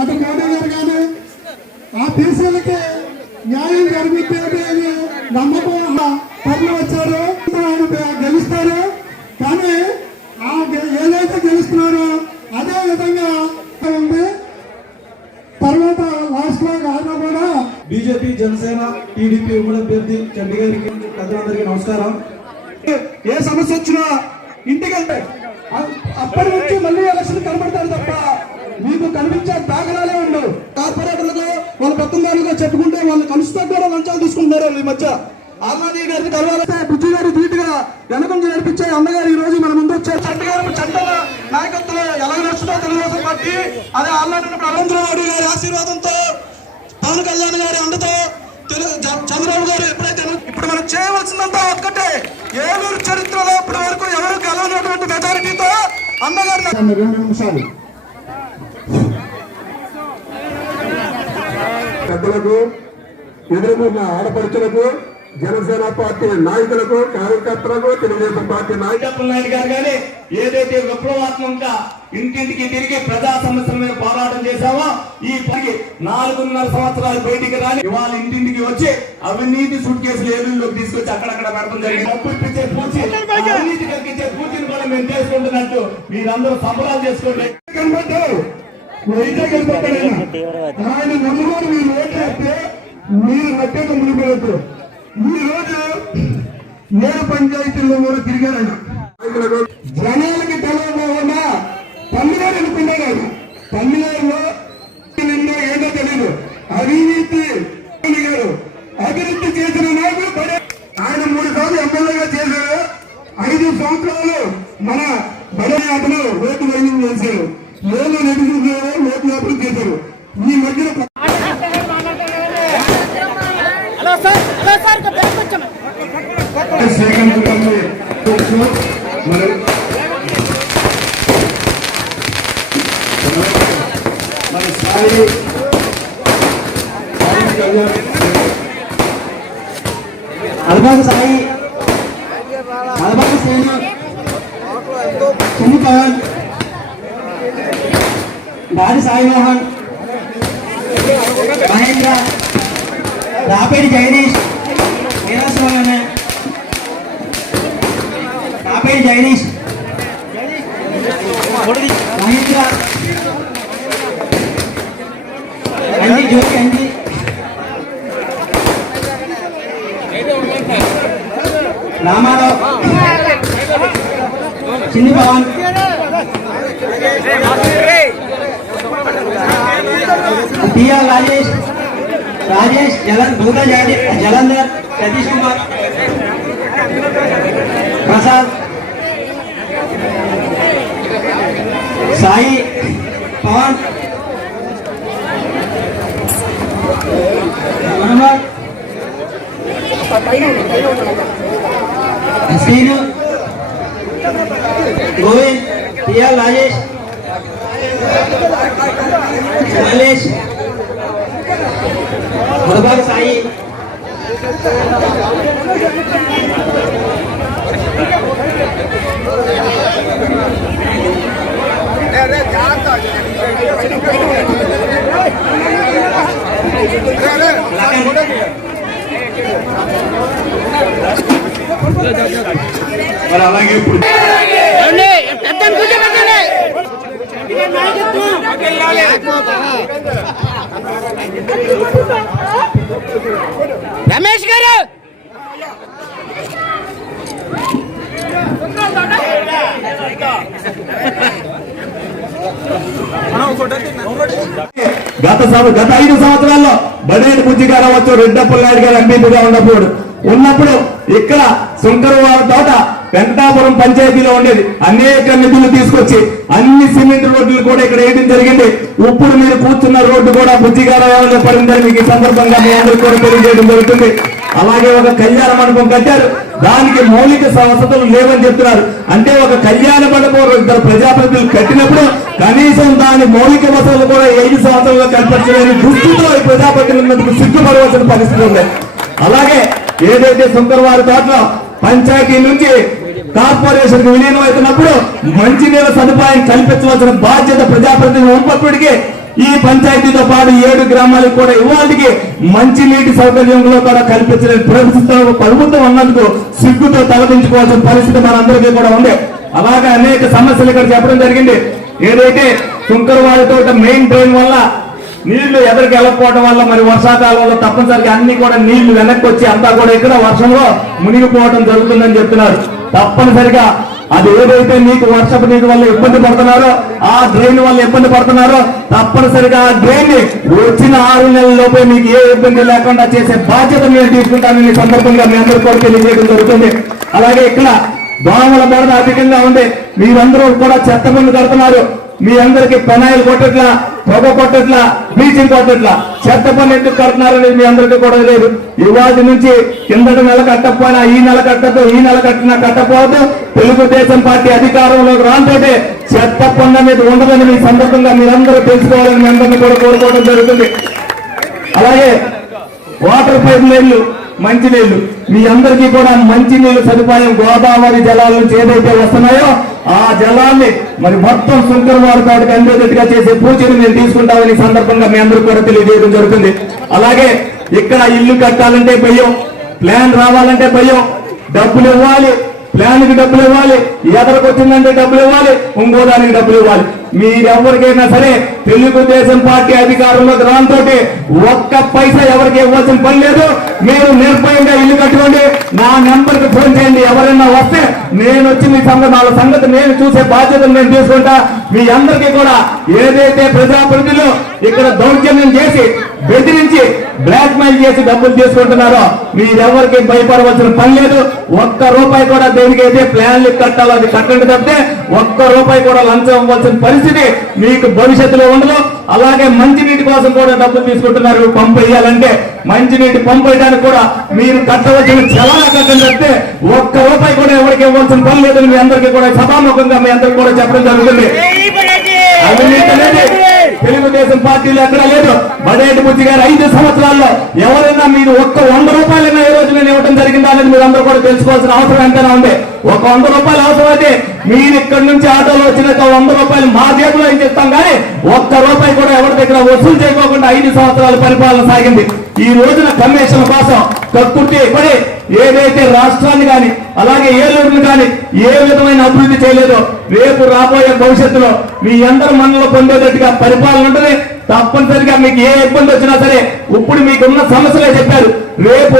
అటు మోడీ గారు కానీ ఆ దేశాలకి న్యాయం జరుగుతుంది అని నమ్మకం పనులు వచ్చారు. ఆయన గెలుస్తారు. కానీ ఏదైతే గెలుస్తున్నారో అదే విధంగా ఉంది. తర్వాత లాస్ట్ లో ఆయన కూడా బీజేపీ, జనసేన, టీడీపీ ఉమ్మడి అభ్యర్థి చండి గారికి ప్రజలందరికీ నమస్కారం. ఏ సమస్య వచ్చినా ఇంటికి వెళ్తే అప్పటి నుంచి మళ్ళీ ఎలక్షన్ కనబడతారు తప్ప మీకు కనిపించే దాఖలాలే ఉండవు. కార్పొరేటర్లుగా వాళ్ళ పెత్తందారులుగా చెప్పుకుంటే వాళ్ళు కలుస్తా కూడా లంచాలు తీసుకుంటున్నారు. ఈ మధ్య ఆర్మాది గారికి కలవాలంటే బుద్ధి గారు ధీటుగా వెనకంజ నడిపించే అన్నగారు ఈ రోజు మన ముందు వచ్చారు. చండి గారు చంటల నాయకత్వం ఎలా నడుస్తుందో తెలుగుదేశం పార్టీ అదే ఆల్రెడీ నరేంద్ర మోడీ గారి ఆశీర్వాదంతో, పవన్ కళ్యాణ్ గారి అండతో, చంద్రబాబు గారు ఎప్పుడైతే ఇప్పుడు మనం చేయవలసిందంతా ఒక్కటే. ఏలూరు చరిత్రలో ఇప్పటి వరకు ఎవరు గెలవనటువంటి మెజారిటీతో అన్నగారు 2 నిమిషాలు పెద్దలకు, ఎదుర్కొన్న ఆడపడుచులకు, జనసేన పార్టీ నాయకులకు, కార్యకర్తలకు, తెలుగుదేశం పార్టీ నాయుడు గారు కానీ ఏదైతే విప్లవాత్మకంగా ఇంటింటికి తిరిగి ప్రజా సమస్యల మీద పోరాటం చేశామో ఈ పనికి 4.5 సంవత్సరాలు బయటికి రాని ఇవాళ ఇంటింటికి వచ్చి అవినీతి సూట్ కేసులు ఏలూరులోకి తీసుకొచ్చి అక్కడక్కడ పెడతాం జరిగింది. డబ్బు ఇప్పించే పూచి, అవినీతి కలిగించే పూచిని కూడా మేము చేసుకుంటున్నట్టు మీరందరూ సంబరాలు చేసుకోండి. ఆయన నమ్ముకొని మీరు ఓట్లేస్తే మీరు నట్టేట మునిపోతారు. ఈ రోజు 7 పంచాయతీల్లో కూడా తిరిగారు. ఆయన జనాలకి తెలవకుండా తమ్మినారు అనుకున్నారు. ఆయన తమ్మినారులో నిన్నో ఏంటో తెలియదు. అవినీతి గారు అభివృద్ధి చేసిన నాయకులు పడే ఆయన 3 సార్లు ఎమ్మెల్యేగా చేశారు. 5 సంవత్సరాలు మన బడే అతను ఓటు వైనింగ్ చేశారు. ఏదో నెగిటివ్ ఓటు వ్యాపారం చేశారు. ఈ మధ్యన మన స్థాయి అల్బాగ సాయి, అల్బాగ సేన, సుము పవన్, దాడి సాయి మోహన్, మహేంద్ర, రాపేడి జగదీష్, వీరాస్వామి, రాపేడి జగదీష్, మహేంద్ర, అండి జ్యోతి, అండి రామారావు, చిన్ని పవన్, టిఆర్ రాజేష్, జలంధర్, సతీష్ కుమార్, ప్రసాద్, సాయి, పవన్, మనోహర్, శ్రీను, గోవింద్, టిఆర్ రాజేష్, మల్లేష్, అల్బాగ సాయి, మరి అలాగే ఇప్పుడు రమేష్ గారు గత 5 సంవత్సరాల్లో బడేటి బుజ్జి గారు అవ్వచ్చు, రెడ్డప్పలనాయుడు గారు ఎంపీగా ఉన్నప్పుడు ఇక్కడ శంకరవారి తోట వెంకటాపురం పంచాయతీలో ఉండేది. అనేక నిధులు తీసుకొచ్చి అన్ని సిమెంట్ రోడ్లు కూడా ఇక్కడ వేయడం జరిగింది. ఇప్పుడు మీరు కూర్చున్న రోడ్డు కూడా బుజ్జి గారు పడిందని మీకు ఈ సందర్భంగా మీ అందరికీ కూడా తెలియజేయడం జరుగుతుంది. అలాగే ఒక కళ్యాణ మండపం కట్టారు, దానికి మౌలిక వసతులు లేవని చెప్తున్నారు. అంటే ఒక కళ్యాణ మండపం 2 ప్రజాప్రతినిధులు కట్టినప్పుడు కనీసం దాని మౌలిక వసతులు కూడా 5 సంవత్సరాలుగా కల్పించలేని దుస్థితిలో ఈ ప్రజాప్రతినిధులకు సిగ్గుపడవలసిన పరిస్థితి ఉంది. అలాగే ఏదైతే శంకరవారి తోటలో పంచాయతీ నుంచి కార్పొరేషన్ విలీనం అవుతున్నప్పుడు మంచినీళ్ళ సదుపాయం కల్పించవలసిన బాధ్యత ప్రజాప్రతినిధులు ఉన్నప్పటికీ ఈ పంచాయతీతో పాటు 7 గ్రామాలకు కూడా ఇవాళకి మంచి నీటి సౌకర్యంలో కూడా కల్పించిన ప్రభుత్వం ఉన్నందుకు సిగ్గుతో తలదించుకోవాల్సిన పరిస్థితి మనందరికీ కూడా ఉంది. అలాగే అనేక సమస్యలు ఇక్కడ చెప్పడం జరిగింది. ఏదైతే సుంకరవాడితో మెయిన్ డ్రైన్ వల్ల నీళ్లు ఎదరికి వెళ్ళకపోవడం వల్ల మరి వర్షాకాలంలో తప్పనిసరిగా అన్ని కూడా నీళ్లు వెనక్కి వచ్చి అంతా కూడా ఇక్కడ వర్షంలో మునిగిపోవడం జరుగుతుందని చెప్తున్నారు. తప్పనిసరిగా అది ఏదైతే మీకు వర్షపు నీటి వల్ల ఇబ్బంది పడుతున్నారో ఆ డ్రైన్ వల్ల ఇబ్బంది పడుతున్నారో తప్పనిసరిగా ఆ డ్రైన్ ని వచ్చిన 6 నెలల లోపే మీకు ఏ ఇబ్బంది లేకుండా చేసే బాధ్యత నేను తీసుకుంటానని ఈ సందర్భంగా మీ అందరికీ కూడా తెలియజేయడం జరుగుతుంది. అలాగే ఇక్కడ దోమల బోర్డు అధికంగా ఉంది. మీరందరూ కూడా చెత్త బండ్లు కడుతున్నారు. మీ అందరికి పెనాయిల్ కొట్టట్లా, పొగ కొట్టట్లా, బ్లీచింగ్ కొట్టట్లా, చెత్త పని ఎందుకు కడుతున్నారనేది మీ అందరికీ కూడా లేదు. ఇవాటి నుంచి కిందటి నెల కట్టకపోయినా ఈ నెల కట్టదు, ఈ నెల కట్టినా కట్టకపోవద్దు. తెలుగుదేశం పార్టీ అధికారంలోకి రాంతోటే చెత్త పన్ను అనేది ఉండదని మీ సందర్భంగా మీరందరూ తెలుసుకోవాలని మీ అందరినీ కూడా కోరుకోవడం జరుగుతుంది. అలాగే వాటర్ పైప్ లైన్లు, మంచినీళ్లు, మీ అందరికీ కూడా మంచినీళ్లు సదుపాయం గోదావరి జలాల నుంచి ఏదైతే వస్తున్నాయో ఆ జలాన్ని మరి మొత్తం సుంకరవారి తోటకి అందేటట్టుగా చేసే పూచని మేము తీసుకుంటామని సందర్భంగా మీ అందరికీ కూడా తెలియజేయడం జరుగుతుంది. అలాగే ఇక్కడ ఇల్లు కట్టాలంటే భయం, ప్లాన్ రావాలంటే భయం, డబ్బులు ఇవ్వాలి, ప్లాన్ కి డబ్బులు ఇవ్వాలి, ఎదరికి వచ్చిందంటే డబ్బులు ఇవ్వాలి, ఇంకోదానికి డబ్బులు ఇవ్వాలి. మీరెవరికైనా సరే తెలుగుదేశం పార్టీ అధికారంలోకి రాంతోటి ఒక్క పైసా ఎవరికి ఇవ్వాల్సిన పని లేదు. మీరు నిర్భయంగా ఇల్లు కట్టుకోండి. నా నెంబర్ కి ఫోన్ చేయండి. ఎవరైనా వస్తే నేను వచ్చి మీ వాళ్ళ సంగతి నేను చూసే బాధ్యతలు నేను తీసుకుంటా. మీ అందరికీ కూడా ఏదైతే ప్రజాప్రతినిధులు ఇక్కడ దౌర్జన్యం చేసి బెదిరించి బ్లాక్ మెయిల్ చేసి డబ్బులు తీసుకుంటున్నారో మీరెవరికి భయపడవలసిన పని లేదు. ఒక్క రూపాయి కూడా దేనికైతే ప్లాన్లు కట్టాలో అది కట్టండి తప్పితే ఒక్క రూపాయి కూడా లంచం ఇవ్వాల్సిన పరిస్థితి మీకు భవిష్యత్తులో ఉండదు. అలాగే మంచినీటి కోసం కూడా డబ్బులు తీసుకుంటున్నారు. పంపు వేయాలంటే మంచినీటి పంపు వేయడానికి కూడా మీరు కట్టవలసిన చలానా కట్టని చెప్తే ఒక్క రూపాయి కూడా ఎవరికి ఇవ్వాల్సిన పని లేదని మీ అందరికీ కూడా సభాముఖంగా మీ అందరికీ కూడా చెప్పడం జరుగుతుంది. అవినీతి అనేది తెలుగుదేశం పార్టీలో ఎక్కడా లేదు. బడేటి బుజ్జి గారు 5 సంవత్సరాల్లో ఎవరైనా మీరు ఒక్క 100 రూపాయలైనా ఏ రోజు నేను ఇవ్వడం జరిగిందా అనేది మీరు అందరూ కూడా తెలుసుకోవాల్సిన అవసరం ఎంతైనా ఉంది. ఒక 100 రూపాయలు అవసరం అయితే మీరు ఇక్కడి నుంచి ఆటోలో వచ్చినాక 100 రూపాయలు మా జేబులో ఏం చెప్తాం కానీ ఒక్క రూపాయి కూడా ఎవరి దగ్గర వసూలు చేయకోకుండా 5 సంవత్సరాల పరిపాలన సాగింది. ఈ రోజున కమిషన్ కోసం కక్కుర్తి పడి ఏదైతే రాష్ట్రాన్ని కానీ అలాగే ఏలూరుని కానీ ఏ విధమైన అభివృద్ధి చేయలేదో రేపు రాబోయే భవిష్యత్తులో మీ అందరి మనలో పొందేటట్టుగా పరిపాలన ఉంటుంది. తప్పనిసరిగా మీకు ఏ ఇబ్బంది వచ్చినా సరే ఇప్పుడు మీకున్న సమస్యలే చెప్పారు. రేపు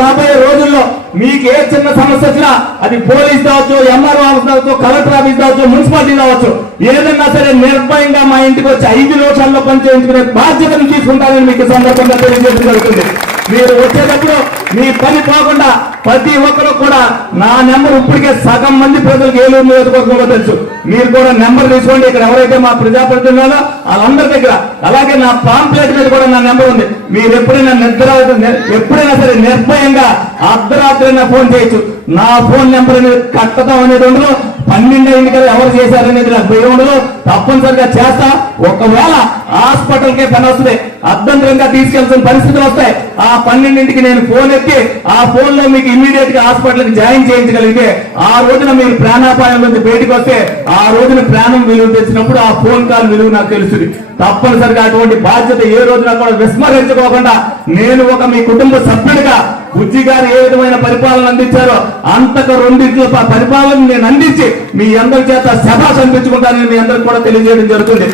రాబోయే రోజుల్లో మీకు ఏ చిన్న సమస్య వచ్చినా అది పోలీస్ కావచ్చు, ఎంఆర్ఓ ఆఫీస్ కావచ్చు, కలెక్టర్ ఆఫీస్ కావచ్చు, మున్సిపాలిటీ కావచ్చు, ఏదన్నా సరే నిర్భయంగా మా ఇంటికి వచ్చి 5 నిమిషాల్లో పనిచేయించుకునే బాధ్యతను తీసుకుంటారని మీకు సందర్భంగా తెలియజేయడం జరుగుతుంది. మీరు వచ్చేటప్పుడు మీ పని పోకుండా ప్రతి ఒక్కరు కూడా నా నెంబర్ ఇప్పటికే సగం మంది ప్రజలకు ఏలూరు నియోజకవర్గంలో తెలుసు. మీరు కూడా నెంబర్ తీసుకోండి. ఇక్కడ ఎవరైతే మా ప్రజాప్రతినిధులు వాళ్ళందరి దగ్గర అలాగే నా పాంప్లెట్ మీద కూడా నా నెంబర్ ఉంది. మీరు ఎప్పుడైనా సరే నిర్భయంగా అర్ధరాత్రి ఫోన్ చేయొచ్చు. నా ఫోన్ నెంబర్ అనేది కట్టడం అనేది ఉండదు. 12 ఎన్నికలు ఎవరు చేశారనేది నాకు భయం ఉండదు. తప్పనిసరిగా చేస్తా. ఒకవేళ హాస్పిటల్కే పని వస్తుంది, అర్ధంతరంగా తీసుకెళ్తున్న పరిస్థితులు వస్తాయి. ఆ 12ంటికి నేను ఫోన్ ఎత్తి ఆ ఫోన్ లో మీకు ఇమీడియట్ గా హాస్పిటల్కి జాయిన్ చేయించగలిగితే ఆ రోజున మీరు ప్రాణాపాయం నుంచి బయటకు వస్తే ఆ రోజున ప్రాణం విలువ తెచ్చినప్పుడు ఆ ఫోన్ కాల్ విలువ నాకు తెలుస్తుంది. తప్పనిసరిగా అటువంటి బాధ్యత ఏ రోజున కూడా విస్మరించుకోకుండా నేను ఒక మీ కుటుంబ సభ్యుడిగా బుజ్జి గారు ఏ విధమైన పరిపాలన అందించారో అంతకు 2 పరిపాలన నేను అందించి మీ అందరి చేత శభాష్ అనిపించుకుంటానని మీ అందరికి కూడా తెలియజేయడం జరుగుతుంది.